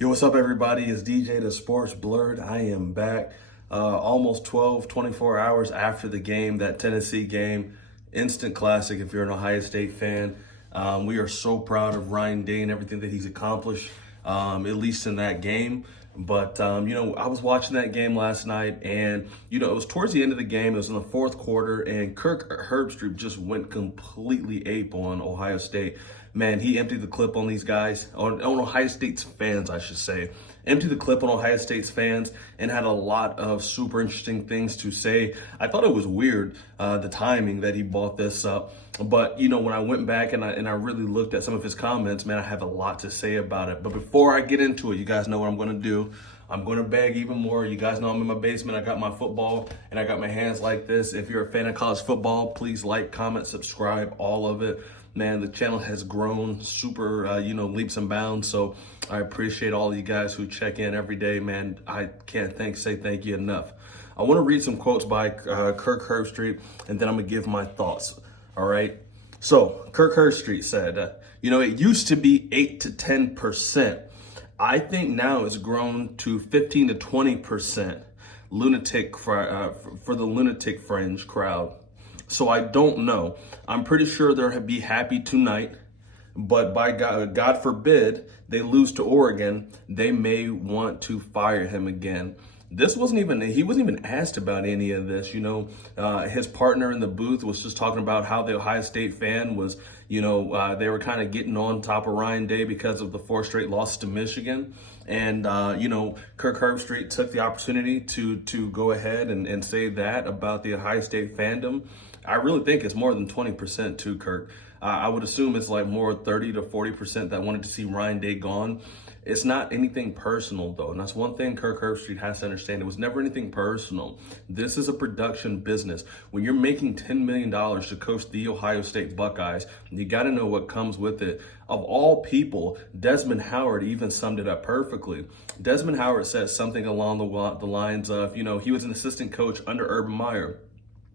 Yo, what's up, everybody? It's DJ the Sports Blurred. I am back almost 24 hours after the game, that Tennessee game. Instant classic if you're an Ohio State fan. We are so proud of Ryan Day and everything that he's accomplished, at least in that game. But, I was watching that game last night, and, it was towards the end of the game. It was in the fourth quarter, and Kirk Herbstreit just went completely ape on Ohio State. Man, he emptied the clip on these guys, on Ohio State's fans, I should say. Emptied the clip on Ohio State's fans and had a lot of super interesting things to say. I thought it was weird, the timing that he brought this up. But, when I went back and I really looked at some of his comments, man, I have a lot to say about it. But before I get into it, you guys know what I'm going to do. I'm going to beg even more. You guys know I'm in my basement. I got my football and I got my hands like this. If you're a fan of college football, please like, comment, subscribe, all of it. Man, the channel has grown super, leaps and bounds. So I appreciate all of you guys who check in every day, man. I can't say thank you enough. I want to read some quotes by Kirk Herbstreit, and then I'm going to give my thoughts. All right. So Kirk Herbstreit said, it used to be 8 to 10%. I think now it's grown to 15 to 20% lunatic for the lunatic fringe crowd. So I don't know. I'm pretty sure they'll be happy tonight, but by God forbid they lose to Oregon, they may want to fire him again. He wasn't even asked about any of this. His partner in the booth was just talking about how the Ohio State fan was, they were kind of getting on top of Ryan Day because of the 4 straight losses to Michigan. And, Kirk Herbstreit took the opportunity to go ahead and say that about the Ohio State fandom. I really think it's more than 20% too, Kirk. I would assume it's like more 30 to 40% that wanted to see Ryan Day gone. It's not anything personal, though. And that's one thing Kirk Herbstreit has to understand. It was never anything personal. This is a production business. When you're making $10 million to coach the Ohio State Buckeyes, you got to know what comes with it. Of all people, Desmond Howard even summed it up perfectly. Desmond Howard said something along the lines of, he was an assistant coach under Urban Meyer.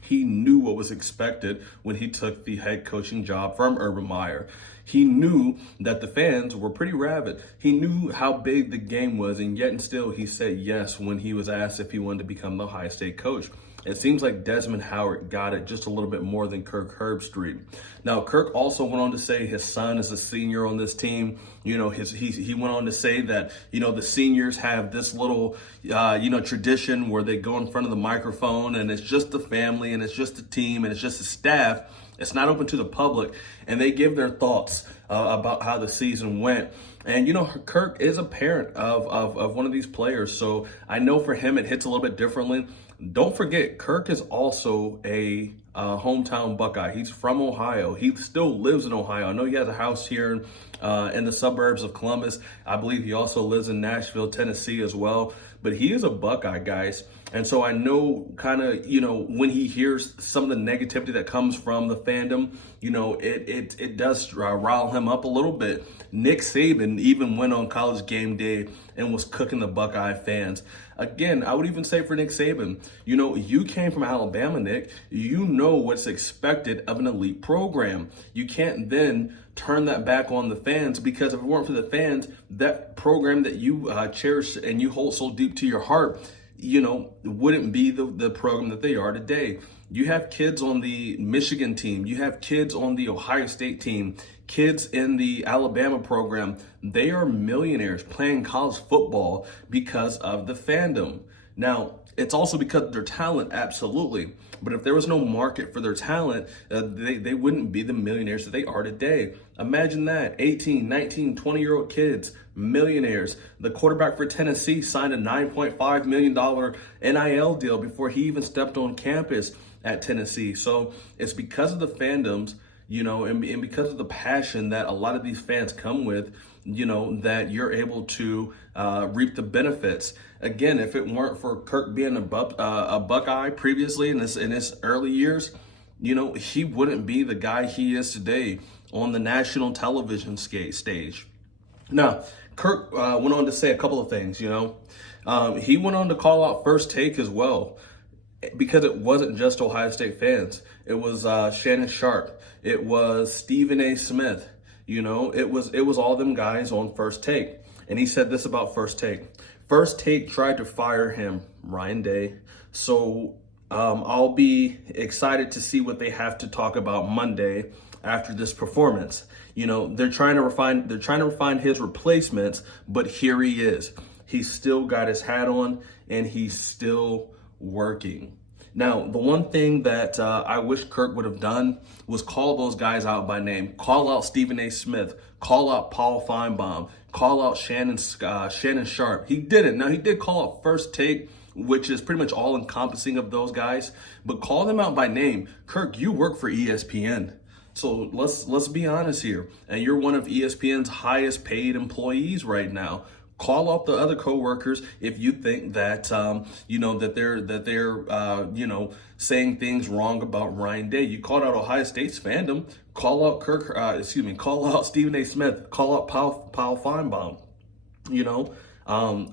He knew what was expected when he took the head coaching job from Urban Meyer. He knew that the fans were pretty rabid. He knew how big the game was, and yet and still he said yes when he was asked if he wanted to become the Ohio State coach. It seems like Desmond Howard got it just a little bit more than Kirk Herbstreit. Now, Kirk also went on to say his son is a senior on this team. He went on to say that, the seniors have this little, tradition where they go in front of the microphone and it's just the family and it's just the team and it's just the staff. It's not open to the public, and they give their thoughts about how the season went. And, Kirk is a parent of one of these players, so I know for him it hits a little bit differently. Don't forget, Kirk is also a hometown Buckeye. He's from Ohio. He still lives in Ohio. I know he has a house here in the suburbs of Columbus. I believe he also lives in Nashville, Tennessee as well. But he is a Buckeye, guys. And so I know kind of, when he hears some of the negativity that comes from the fandom, it does rile him up a little bit. Nick Saban even went on College Game Day and was cooking the Buckeye fans. Again, I would even say for Nick Saban, you came from Alabama, Nick. You know what's expected of an elite program. You can't then turn that back on the fans, because if it weren't for the fans, that program that you cherish and you hold so deep to your heart, wouldn't be the program that they are today. You have kids on the Michigan team. You have kids on the Ohio State team, kids in the Alabama program. They are millionaires playing college football because of the fandom. Now, it's also because of their talent, absolutely. But if there was no market for their talent, they wouldn't be the millionaires that they are today. Imagine that, 18, 19, 20-year-old kids, millionaires. The quarterback for Tennessee signed a $9.5 million NIL deal before he even stepped on campus at Tennessee. So it's because of the fandoms, and because of the passion that a lot of these fans come with, that you're able to reap the benefits. Again, if it weren't for Kirk being a Buckeye previously in his early years, he wouldn't be the guy he is today on the national television stage. Now, Kirk went on to say a couple of things, He went on to call out First Take as well, because it wasn't just Ohio State fans. It was Shannon Sharp. It was Stephen A. Smith. It was all them guys on First Take. and he said this about First Take. First Take tried to fire him, Ryan Day. So I'll be excited to see what they have to talk about Monday after this performance. You know, they're trying to refine his replacements, but here he is. He's still got his hat on and he's still working. Now, the one thing that I wish Kirk would have done was call those guys out by name. Call out Stephen A. Smith. Call out Paul Feinbaum. Call out Shannon Sharp. He didn't. Now, he did call out First Take, which is pretty much all encompassing of those guys. But call them out by name. Kirk, you work for ESPN. So let's be honest here. And you're one of ESPN's highest paid employees right now. Call out the other coworkers if you think that they're saying things wrong about Ryan Day. You called out Ohio State's fandom. Call out Call out Stephen A. Smith. Call out Paul Feinbaum.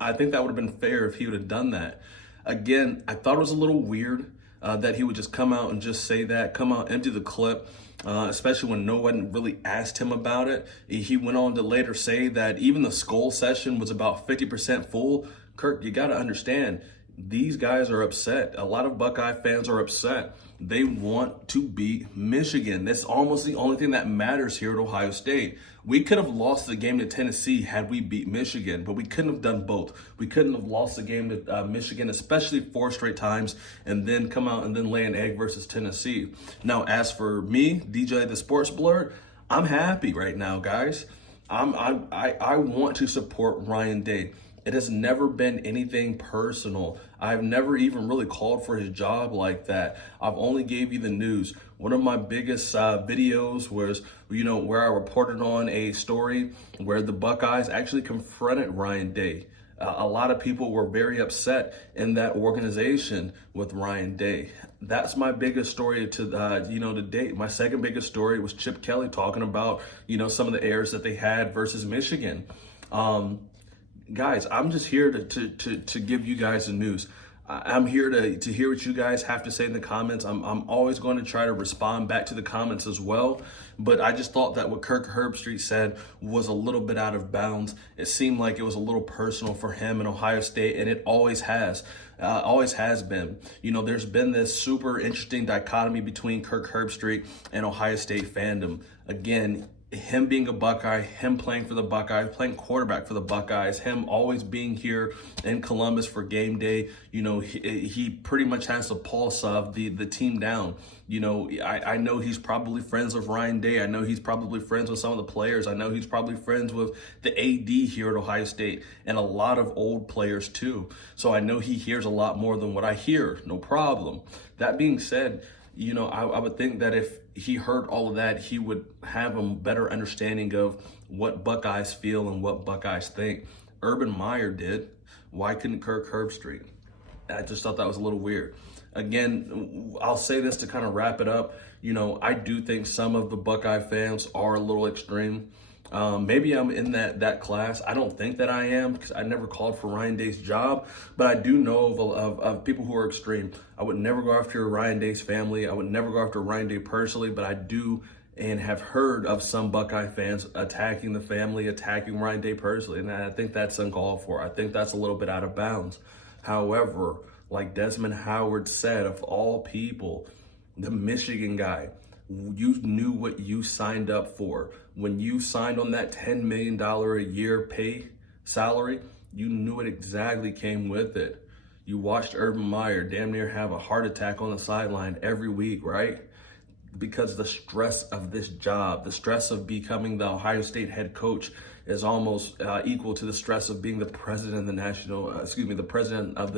I think that would have been fair if he would have done that. Again, I thought it was a little weird that he would just come out and just say that, come out, empty the clip. Especially when no one really asked him about it. He went on to later say that even the Skull session was about 50% full. Kirk, you got to understand, these guys are upset. A lot of Buckeye fans are upset. They want to beat Michigan. That's almost the only thing that matters here at Ohio State. We could have lost the game to Tennessee had we beat Michigan, but we couldn't have done both. We couldn't have lost the game to Michigan, especially 4 straight times, and then come out and then lay an egg versus Tennessee. Now, as for me, DJ the Sports Blurred, I'm happy right now, guys. I want to support Ryan Day. It has never been anything personal. I've never even really called for his job like that. I've only gave you the news. One of my biggest videos was, where I reported on a story where the Buckeyes actually confronted Ryan Day. A lot of people were very upset in that organization with Ryan Day. That's my biggest story to date. My second biggest story was Chip Kelly talking about, some of the errors that they had versus Michigan. Guys, I'm just here to give you guys the news. I'm here to hear what you guys have to say in the comments. I'm always going to try to respond back to the comments as well. But I just thought that what Kirk Herbstreit said was a little bit out of bounds. It seemed like it was a little personal for him in Ohio State, and it always has been. There's been this super interesting dichotomy between Kirk Herbstreit and Ohio State fandom. Again, him being a Buckeye, him playing for the Buckeyes, playing quarterback for the Buckeyes, him always being here in Columbus for game day, he pretty much has the pulse of the team down. I know he's probably friends with Ryan Day. I know he's probably friends with some of the players. I know he's probably friends with the AD here at Ohio State and a lot of old players too. So I know he hears a lot more than what I hear, no problem. That being said, I would think that if he heard all of that, he would have a better understanding of what Buckeyes feel and what Buckeyes think. Urban Meyer did. Why couldn't Kirk Herbstreit? I just thought that was a little weird. Again, I'll say this to kind of wrap it up. I do think some of the Buckeye fans are a little extreme. Maybe I'm in that class. I don't think that I am because I never called for Ryan Day's job, but I do know of people who are extreme. I would never go after Ryan Day's family. I would never go after Ryan Day personally, but I do and have heard of some Buckeye fans attacking the family, attacking Ryan Day personally, and I think that's uncalled for. I think that's a little bit out of bounds. However, like Desmond Howard said, of all people, the Michigan guy, you knew what you signed up for. When you signed on that $10 million a year pay salary, you knew it exactly came with it. You watched Urban Meyer damn near have a heart attack on the sideline every week, right? Because the stress of this job, the stress of becoming the Ohio State head coach is almost equal to the stress of being the president of the president of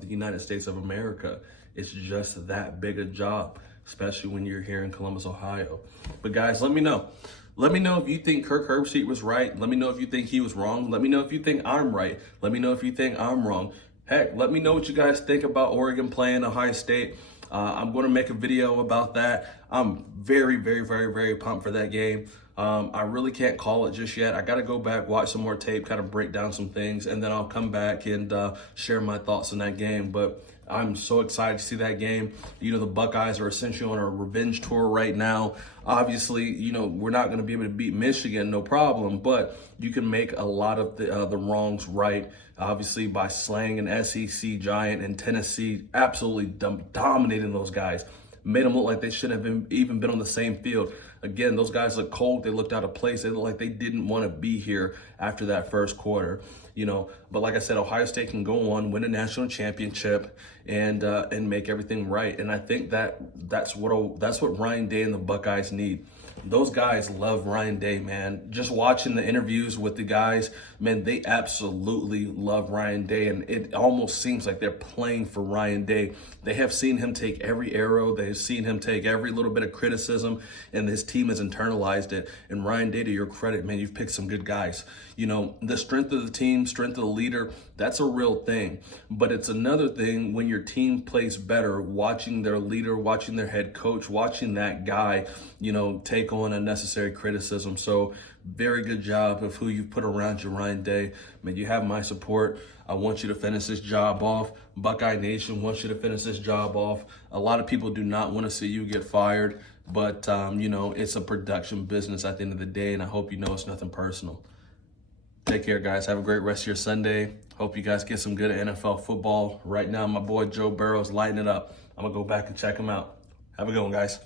the United States of America. It's just that big a job, especially when you're here in Columbus, Ohio. But guys, let me know. Let me know if you think Kirk Herbstreit was right. Let me know if you think he was wrong. Let me know if you think I'm right. Let me know if you think I'm wrong. Heck, let me know what you guys think about Oregon playing Ohio State. I'm going to make a video about that. I'm very, very, very, very pumped for that game. I really can't call it just yet. I got to go back, watch some more tape, kind of break down some things, and then I'll come back and share my thoughts on that game. But I'm so excited to see that game. You know, the Buckeyes are essentially on a revenge tour right now. Obviously, you know, we're not going to be able to beat Michigan, no problem, but you can make a lot of the wrongs right, obviously, by slaying an SEC giant, and Tennessee absolutely dominating those guys. Made them look like they shouldn't have even been on the same field. Again, those guys look cold. They looked out of place. They looked like they didn't want to be here after that first quarter, you know. But like I said, Ohio State can go on, win a national championship, and make everything right. And I think that's what Ryan Day and the Buckeyes need. Those guys love Ryan Day, man. Just watching the interviews with the guys, man, they absolutely love Ryan Day, and it almost seems like they're playing for Ryan Day. They have seen him take every arrow. They've seen him take every little bit of criticism, and his team has internalized it. And Ryan Day, to your credit, man, you've picked some good guys. You know, the strength of the team, strength of the leader, that's a real thing. But it's another thing when your team plays better, watching their leader, watching their head coach, watching that guy, you know, take on unnecessary criticism. So very good job of who you've put around you, Ryan Day. Man, you have my support. I want you to finish this job off. Buckeye Nation wants you to finish this job off. A lot of people do not want to see you get fired, but you know, it's a production business at the end of the day, and I hope you know it's nothing personal. Take care, guys. Have a great rest of your Sunday. Hope you guys get some good NFL football. Right now, my boy Joe Burrow's lighting it up. I'm going to go back and check him out. Have a good one, guys.